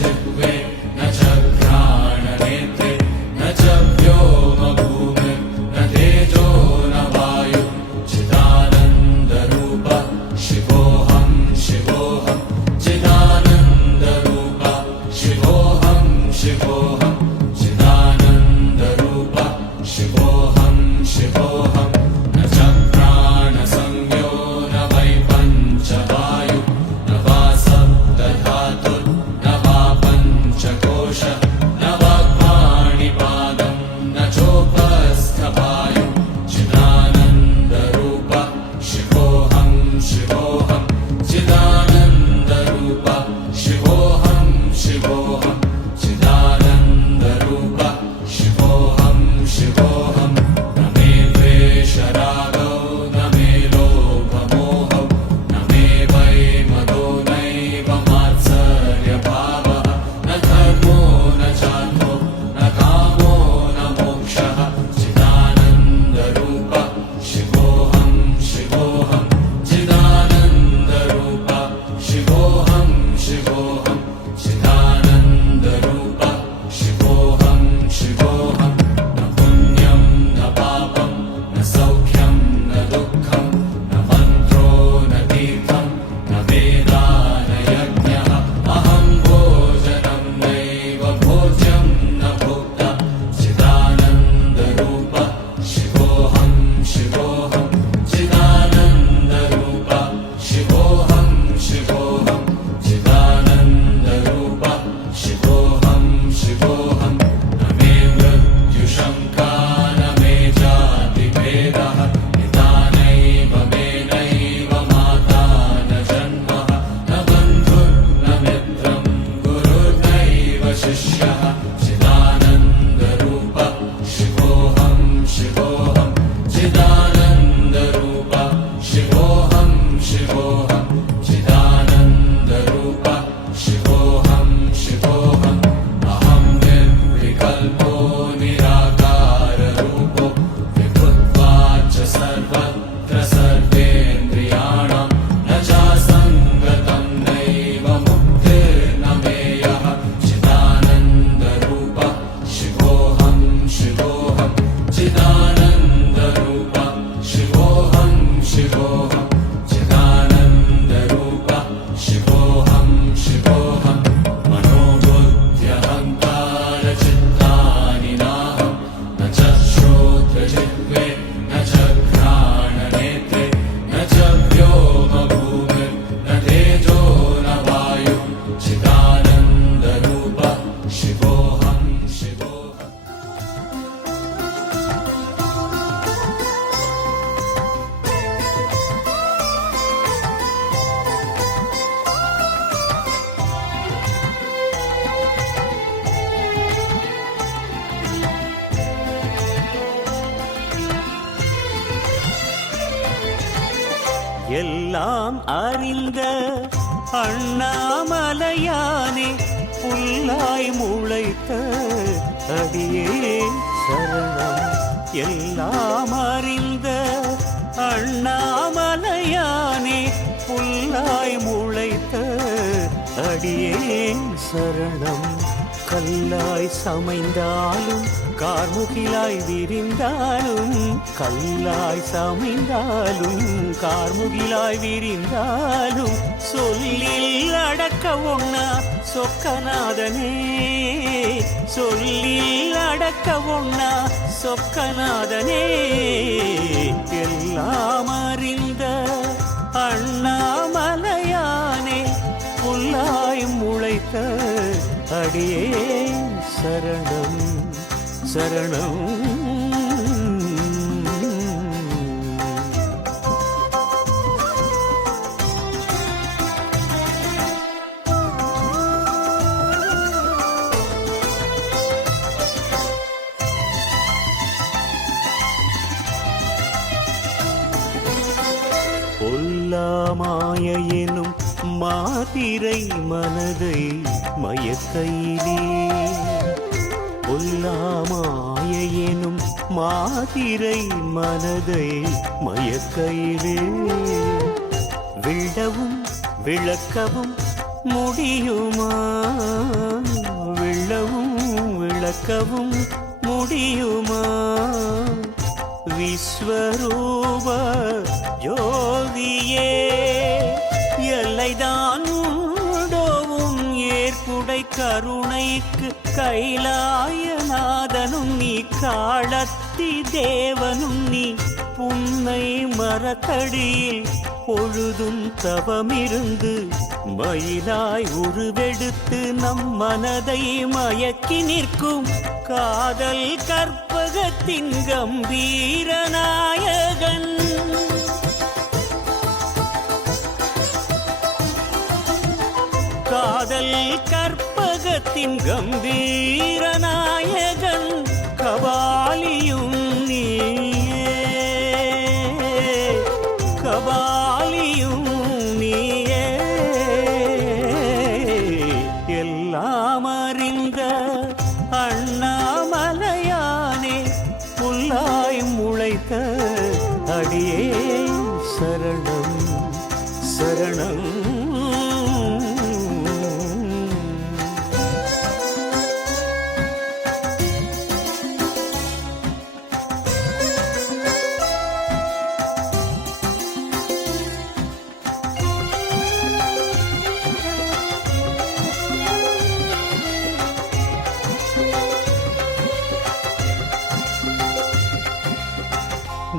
जिह्वे न च घ्राणनेत्रे न च व्योमभूमिर्न तेजो न वायु चिदानन्दरूप शिवोऽहं शिवोऽहं चिदानन्दरूप शिवोऽहं शिवोऽहं चिदानन्दरूप शिवोऽहं शिवोऽहं न च प्राणसंज्ञो न वै पञ्चवायु न वा सप्तधातुर्न वा पञ्चकोश न वा पाणिपादं न चोपस्थवायु चिदानन्दरूप शिवोऽहं शिवोऽहं चिदानन्दरूप शिवोऽहं शिवोऽहं चिदानन्दरूप शिवोऽहं शिवोऽहं न मे द्वेषरागौ न मे लोभमोहौ न मे वै मदो नैव मात्सर्यभावः न धर्मो न चार्थो न कामो न मोक्षः चिदानन्दरूप शिवोऽहं शिवोऽहं चिदानन्दरूप शिवोऽहं शिवोऽहं चिदानन्दरूप शिवोऽहं शिवोऽहं न पुण्यं न पापं न सौख्यं न दुःखं न मन्त्रो न तीर्थं न वेदा न यज्ञः अहं भोजनं नैव भोज्यं न भोक्ता चिदानन्दरूप शिवोऽहं शिवोऽहं चिदानन्दरूप शिवोऽहं शिवोऽहं चिदानन्दरूप शिवोऽहं शिवोऽहं न मे मृत्युशङ्का न मे जातिभेदः पिता नैव मे नैव माता न जन्मः न बन्धुर्न मित्रं गुरुर्नैव शिष्यः चिदानन्दरूप शिवोऽहं शिवोऽहं चिदानन्दरूप शिवोऽहं शिवोऽहं चिदानन्दरूप शिवोऽहं शिवोऽहम् अहं निर्विकल्पो निराकाररूपो विभुत्वाच्च सर्वत्र सर्वेन्द्रियाणां न चासङ्गतं नैव मुक्तिर्न मेयः चिदानन्दरूप शिवोऽहं शिवोऽहं चिदानन्दरूप शिवोऽहं शिवोऽहं चिदानन्दरूप शिवोऽहं शिवोऽहं मनोबुद्ध्यहङ्कारचित्तानि नाहं न च श्रोत्रजिह्वे न च घ्राणनेत्रे न च व्योमभूमिर्न तेजो न वायु चिदानन्दरूप शिवोऽहं शिवोऽहम् எல்லாம் அறிந்த அண்ணாமலையானே புல்லாய் முளைத்த அடியே சரணம். எல்லாம் அறிந்த அண்ணாமலையானே புல்லாய் முளைத்த அடியே சரணம். கல்லாய் சமைந்தாலும் கார்முகிலாய் விரிந்தாலும் கல்லாய் சமைந்தாலும் கார்முகிலாய் விரிந்தாலும் சொல்லில் அடக்க ஒண்ணா சொக்கநாதனே சொல்லில் அடக்க ஒண்ணா சொக்கநாதனே. எல்லாம் அறிந்த அண்ணாமலையானே புல்லாய் முளைத்த அடியே சரணம் சரணம். பொல்லாமாய எனும் மாதிரை மனதை மயக்கையிலே பொல்லாமாய எனும் மாதிரை மனதை மயக்கையிலே விழவும் விளக்கவும் முடியுமா? மறக்கவும் முடியுமா? விஸ்வரூப ஜோதியே எல்லைதான் உண்டோவும் ஏற்புடை கருணைக்கு கைலாயநாதனும் நீ காளத்தி தேவனும் நீ புன்னை மரத்தடியில் பொழுதும் தவமிருந்து மயிலாய் உருவெடுத்து நம் மனதை மயக்கி நிற்கும் காதல் கற்பகத்தின் கம்பீர நாயகன். காதல் கற்பகத்தின் கம்பீர நாயகன் கபாலியும் நீயே, கபாலியும் நீயே. எல்லாம் அறிந்த அண்ணாமலையானே புல்லாய் முளைத்த அடியே சரணம் சரணம்.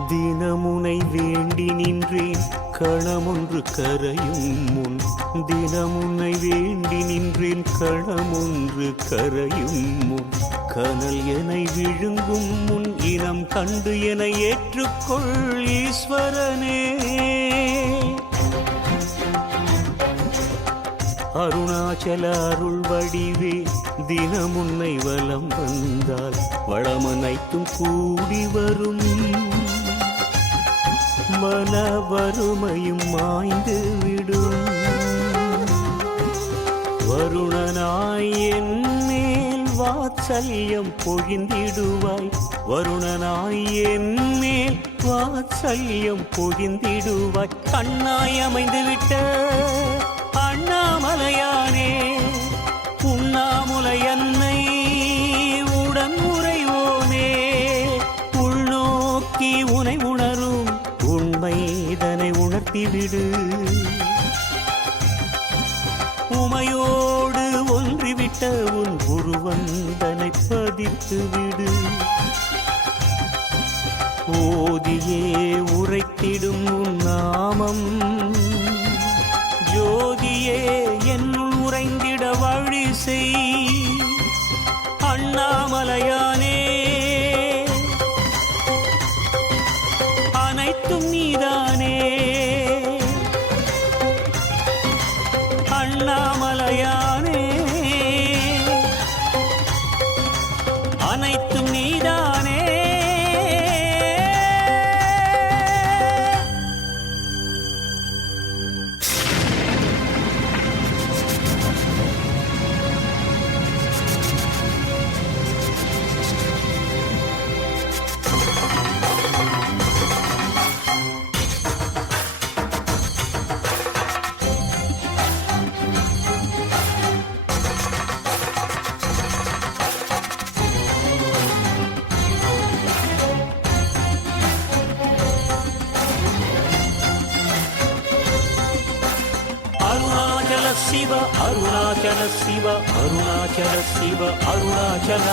தினமுனை வேண்டி நின்றேன் கணமொன்று கரையும் முன், தினமுனை வேண்டி நின்றேன் கணமொன்று கரையும் முன். கனல் என விழுங்கும் முன் இனம் கண்டு என ஏற்றுக்கொள் ஈஸ்வரனே. அருணாச்சல அருள் வடிவே தினமுன்னை வலம் வந்தால் வளமனைத்தும் கூடி வரும், மன வறுமையும் மாய்ந்து விடும். வருணனாய் என் மேல் வாத்சல்யம் பொழிந்திடுவாய், வருணனாய் என் மேல் வாத்சல்யம் பொழிந்திடுவாய். கண்ணாய் அமைந்து விட்ட அண்ணாமலையானே உண்ணாமுலை அன்னை உடன் உறைவோனே, உள்நோக்கி உனை உணரும் உண்மைதனை உணர்த்திவிடு. உமையோடு ஒன்றிவிட்ட உன் உருவந்தனை பதித்து விடு. ஓதியே உரைத்திடும் உன் நாமம் ஜோதியே என்னுள் உறைந்திட வழி செய். அண்ணாமலையானே அனைத்தும் நீதானே, அண்ணாமலையானே அனைத்தும் நீதானே. சிவ அருணாச்சல சிவ அருணாச்சல சிவ அருணாச்சல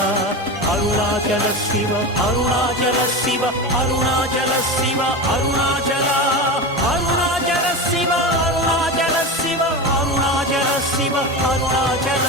அருணாச்சல சிவ அருணாச்சல சிவ அருணாச்சல சிவ அருணாச்சல அருணாச்சல சிவ அருணாச்சல சிவ அருணாச்சல சிவ அருணாச்சல.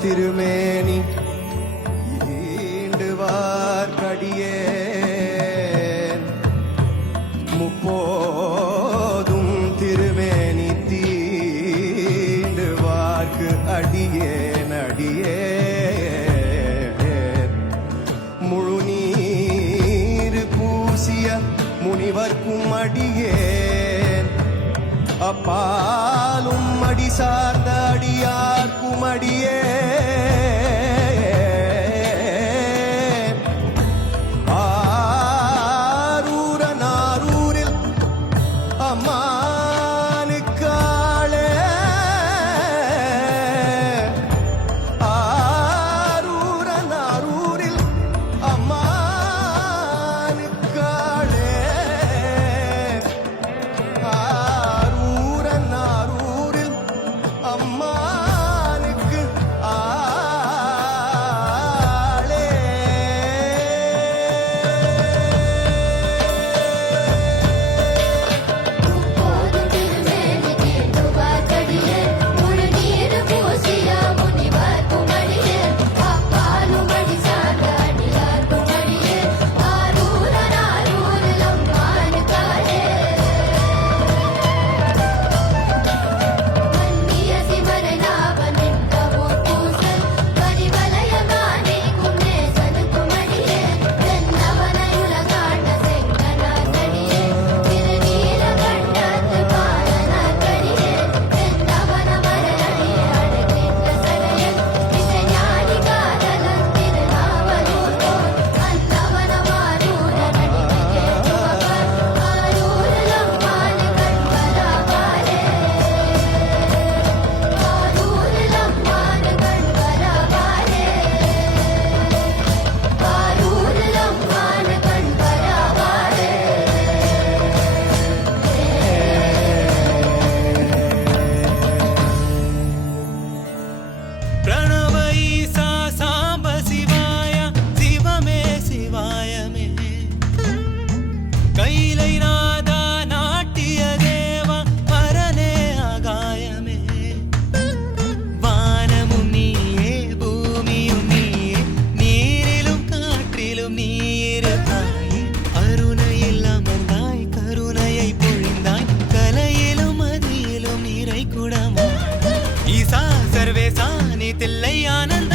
திருமேனி ஈண்டுவார் கடியேன் முப்போதும் திருமேனி தீண்டுவார்க்கு அடியேன் அடியேன் முழுநீர் பூசிய முனிவர்க்கும் அடியேன் அப்பாலும் அடி சார்ந்த அடியார்க்கும் அடியேன் ஆரூரனாரூரில் அம்மானுக்காளே ஆரூரனாரூரில் அம்மானுக்காளே ஆரூரனாரூரில் அம்மானுக்கு ஆளே போது திருமேனி தீண்டுவார் கடியேன் முழுநீர் பூசிய முனிவர் குமடியேன் அப்பாலும் அடி சார்ந்த அடியார் குமடியேன் ஆரூரனாரூரில் அம்மானுக்காளே மன்னிய சிமரனாவன் நின்றவோர் பூசல் பரிவலயமானே குன்னேசனு குமடியேன் தென்னவனையுலகாண்ட செங்கனார் கடியேன் திருநீலகண்டத்து பாலனார் கடியேன் தென்னவன மரநடியே அடக்கின்ற சடையன் இசைஞானி காதலன் திருநாவலூர் போல் அன்னவன மாரூர நடிகை கேட்டுவவர் ஆரூரில் அம்மானு கண்வராவாரே ஆரூரில் அம்மானு கண்வராவாரே ஆரூரில் அம்மானு கண்வராவாரே பிரணவ ஈசா சாம்ப சிவாய சிவமே சிவாயமே கைலை நாதா நாட்டிய தேவா பரனே ஆகாயமே வானமும் நீயே பூமியும் நீயே நீரிலும் காற்றிலும் நீ இருப்பாய் அருணையில் அமர்ந்தாய் கருணையை பொழிந்தாய் கலையிலும் மதியிலும் நீரை குடமாய் ஈசா சர்வேசா நீ தில்லை ஆனந்த